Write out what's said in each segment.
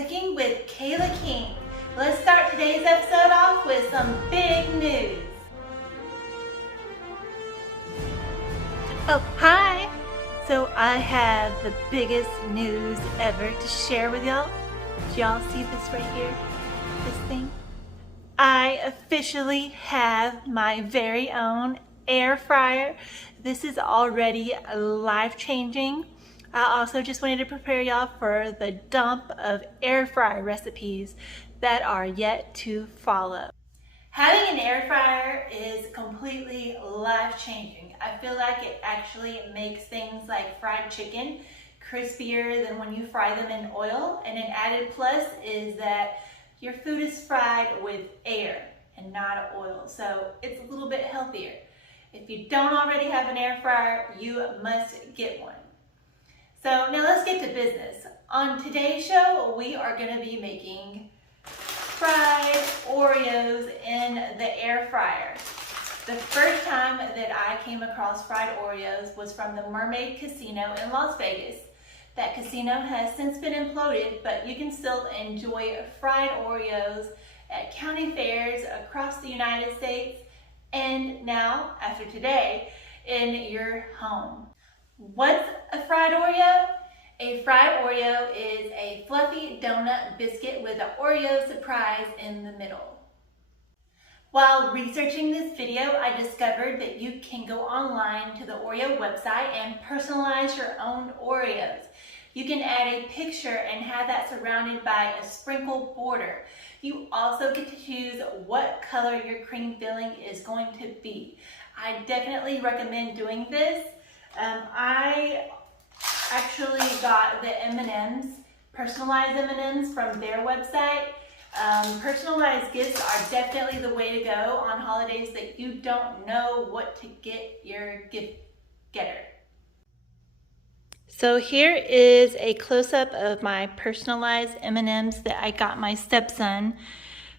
Cooking with Kayla King. Let's start today's episode off with some big news. Oh, hi! So I have the biggest news ever to share with y'all. Do y'all see this right here? This thing? I officially have my very own air fryer. This is already life-changing. I also just wanted to prepare y'all for the dump of air fryer recipes that are yet to follow. Having an air fryer is completely life-changing. I feel like it actually makes things like fried chicken crispier than when you fry them in oil. And an added plus is that your food is fried with air and not oil, so it's a little bit healthier. If you don't already have an air fryer, you must get one. So now let's get to business. On today's show, we are going to be making fried Oreos in the air fryer. The first time that I came across fried Oreos was from the Mermaid Casino in Las Vegas. That casino has since been imploded, but you can still enjoy fried Oreos at county fairs across the United States and now, after today, in your home. What's a fried Oreo? A fried Oreo is a fluffy donut biscuit with an Oreo surprise in the middle. While researching this video, I discovered that you can go online to the Oreo website and personalize your own Oreos. You can add a picture and have that surrounded by a sprinkled border. You also get to choose what color your cream filling is going to be. I definitely recommend doing this. I actually got the M&Ms, personalized M&Ms from their website. Personalized gifts are definitely the way to go on holidays that you don't know what to get your gift getter. So here is a close-up of my personalized M&Ms that I got my stepson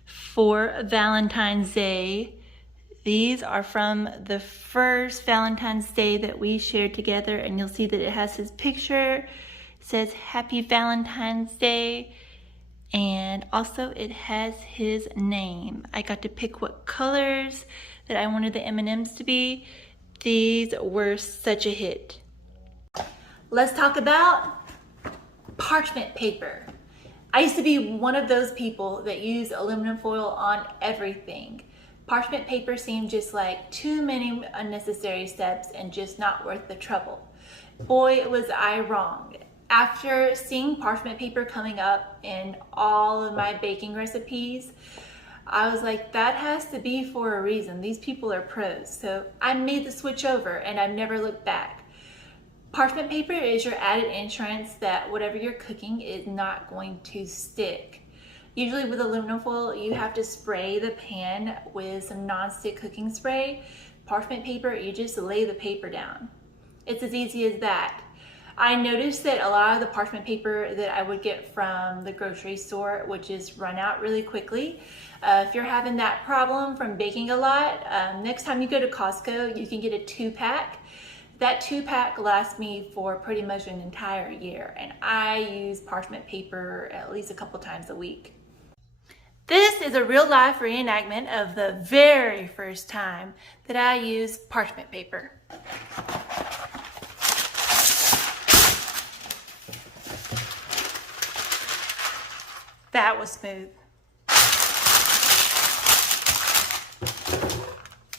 for Valentine's Day. These are from the first Valentine's Day that we shared together, and you'll see that it has his picture. It says Happy Valentine's Day, and also it has his name. I got to pick what colors that I wanted the M&Ms to be. These were such a hit. Let's talk about parchment paper. I used to be one of those people that use aluminum foil on everything. Parchment paper seemed just like too many unnecessary steps and just not worth the trouble. Boy, was I wrong. After seeing parchment paper coming up in all of my baking recipes, I was like, that has to be for a reason. These people are pros. So I made the switch over and I've never looked back. Parchment paper is your added insurance that whatever you're cooking is not going to stick. Usually with aluminum foil, you have to spray the pan with some non-stick cooking spray. Parchment paper, you just lay the paper down. It's as easy as that. I noticed that a lot of the parchment paper that I would get from the grocery store would just run out really quickly. If you're having that problem from baking a lot, next time you go to Costco, you can get a 2-pack. That 2-pack lasts me for pretty much an entire year, and I use parchment paper at least a couple times a week. This is a real-life reenactment of the very first time that I used parchment paper. That was smooth.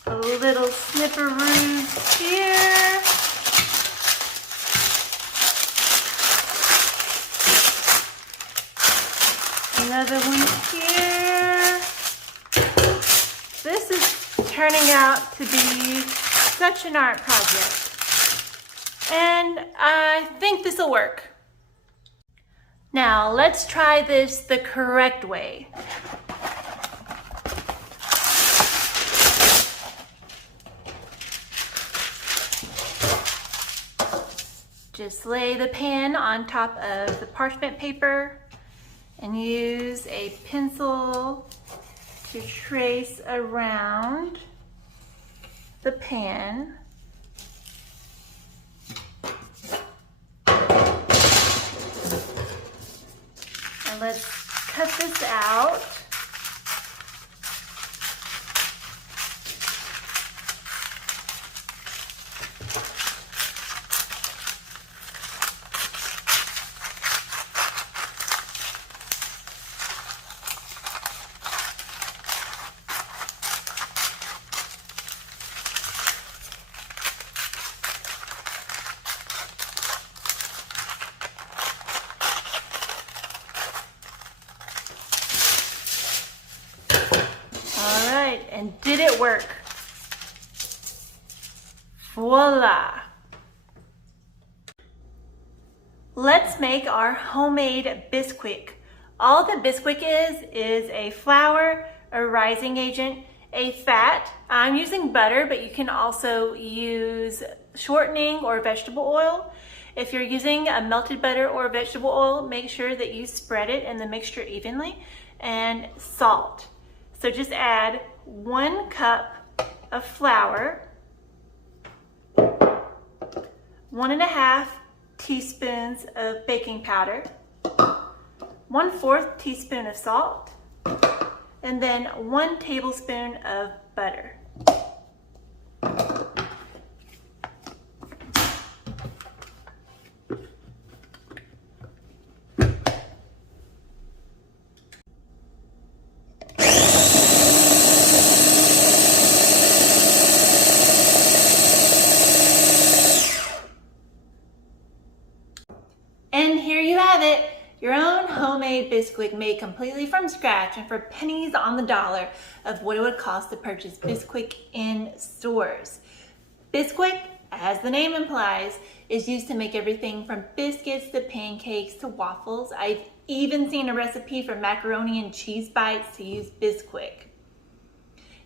A little snipperoos here. Another one here. This is turning out to be such an art project. And I think this will work. Now let's try this the correct way. Just lay the pan on top of the parchment paper and use a pencil to trace around the pan. let's cut this out. All right, and did it work? Voila! Let's make our homemade Bisquick. All that Bisquick is a flour, a rising agent, a fat. I'm using butter, but you can also use shortening or vegetable oil. If you're using a melted butter or vegetable oil, make sure that you spread it in the mixture evenly, and salt. So just add 1 cup of flour, 1.5 teaspoons of baking powder, 1/4 teaspoon of salt, and then 1 tablespoon of butter. And here you have it, your own homemade Bisquick made completely from scratch and for pennies on the dollar of what it would cost to purchase Bisquick in stores. Bisquick, as the name implies, is used to make everything from biscuits to pancakes to waffles. I've even seen a recipe for macaroni and cheese bites to use Bisquick.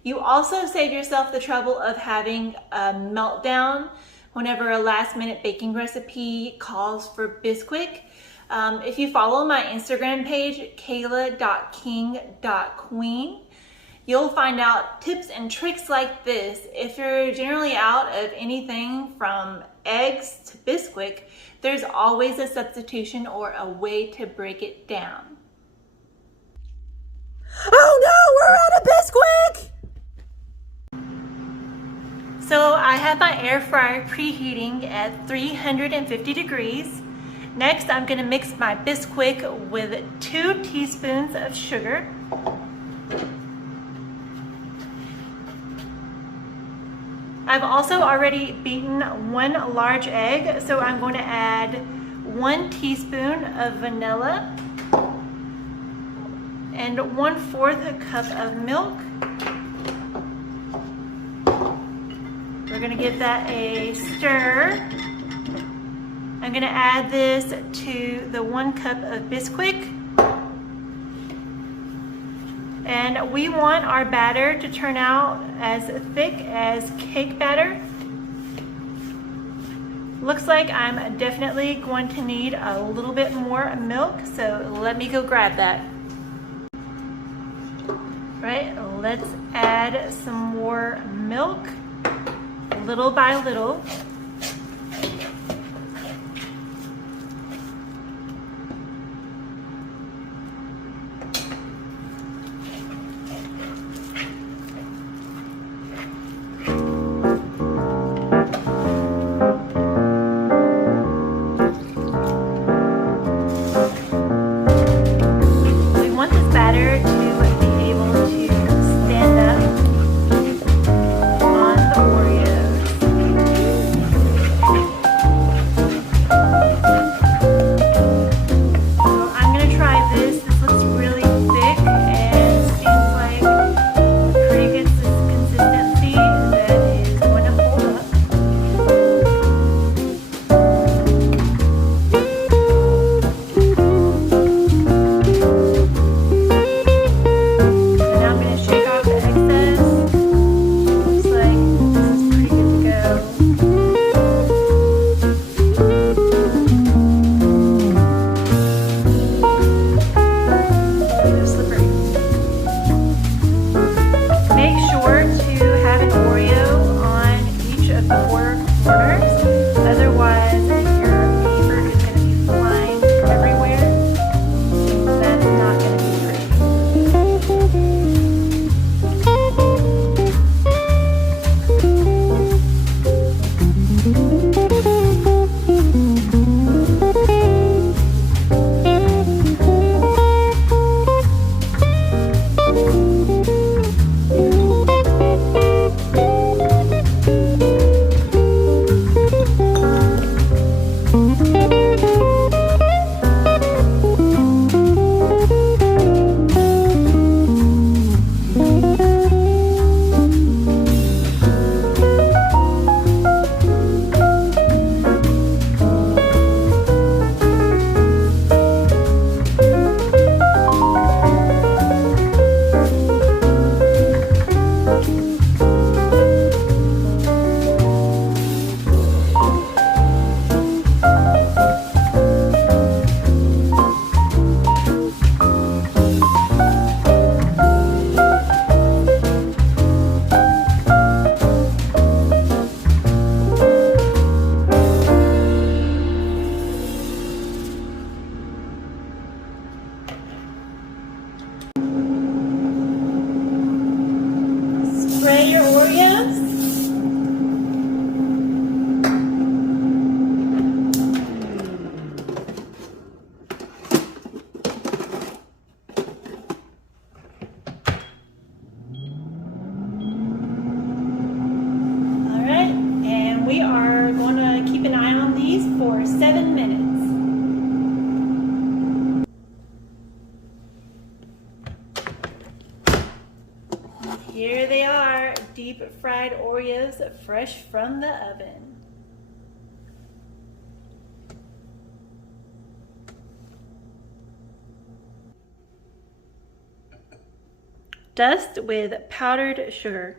You also save yourself the trouble of having a meltdown whenever a last-minute baking recipe calls for Bisquick. If you follow my Instagram page, kayla.king.queen, you'll find out tips and tricks like this. If you're generally out of anything from eggs to Bisquick, there's always a substitution or a way to break it down. Oh no, we're out of Bisquick! So I have my air fryer preheating at 350 degrees. Next, I'm going to mix my Bisquick with 2 teaspoons of sugar. I've also already beaten 1 large egg, so I'm going to add 1 teaspoon of vanilla and 1/4 cup of milk. We're gonna give that a stir. I'm gonna add this to the 1 cup of Bisquick. And we want our batter to turn out as thick as cake batter. Looks like I'm definitely going to need a little bit more milk, so let me go grab that. Right, let's add some more milk. Little by little. We want this batter to be able to stand up on the Oreos. deep fried Oreos fresh from the oven. Dust with powdered sugar.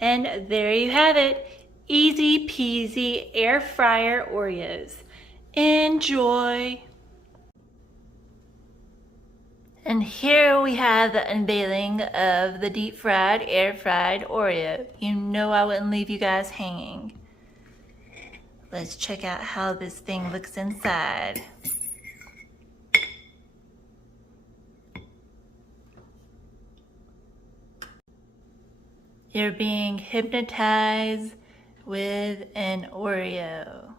And there you have it. Easy peasy air fryer Oreos. Enjoy! And here we have the unveiling of the deep fried, air fried Oreo. You know I wouldn't leave you guys hanging. Let's check out how this thing looks inside. You're being hypnotized with an Oreo.